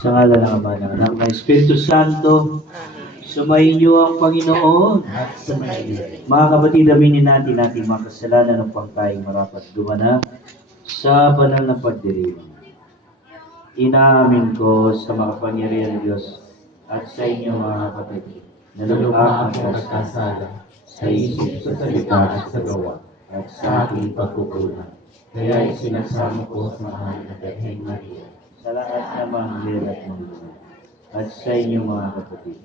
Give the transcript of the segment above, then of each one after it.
Sa ngala ng Ama, ng Anak, ng Espiritu Santo, sumainyo ang Panginoon. At sumainyo. Mga kapatid, aminin natin ating mga kasalanan upang tayong marapat gumanap sa banal na pagdiriwang. Inaamin ko sa makapangyarihan ng Diyos at sa inyo mga kapatid, na lubha ang pagkasala sa isip, sa salita at sa gawa, at sa aking pagkukulang. Kaya isinasamo ko sa mahal na Birheng Maria, sa lahat ng mga anghel at mga lingkod, at sa inyo mga kapatid,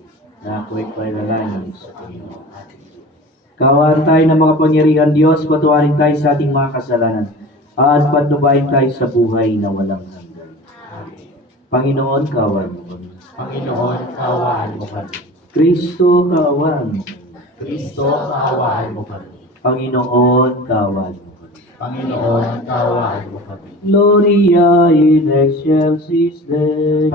na ako'y pailalangin sa Panginoon ating Diyos. Kaawaan tayo ng mga pangyarihan Diyos, patuwarin tayo sa ating mga kasalanan, at patnubayan tayo sa buhay na walang hanggan. Amen. Panginoon, kaawaan mo kami. Panginoon, kaawaan mo kami. Kristo, kaawaan mo kami. Kristo, kaawaan mo kami. Panginoon, kaawaan mo kami. Panginoon, kaawaan mo kami. Gloria in excelsis Deo.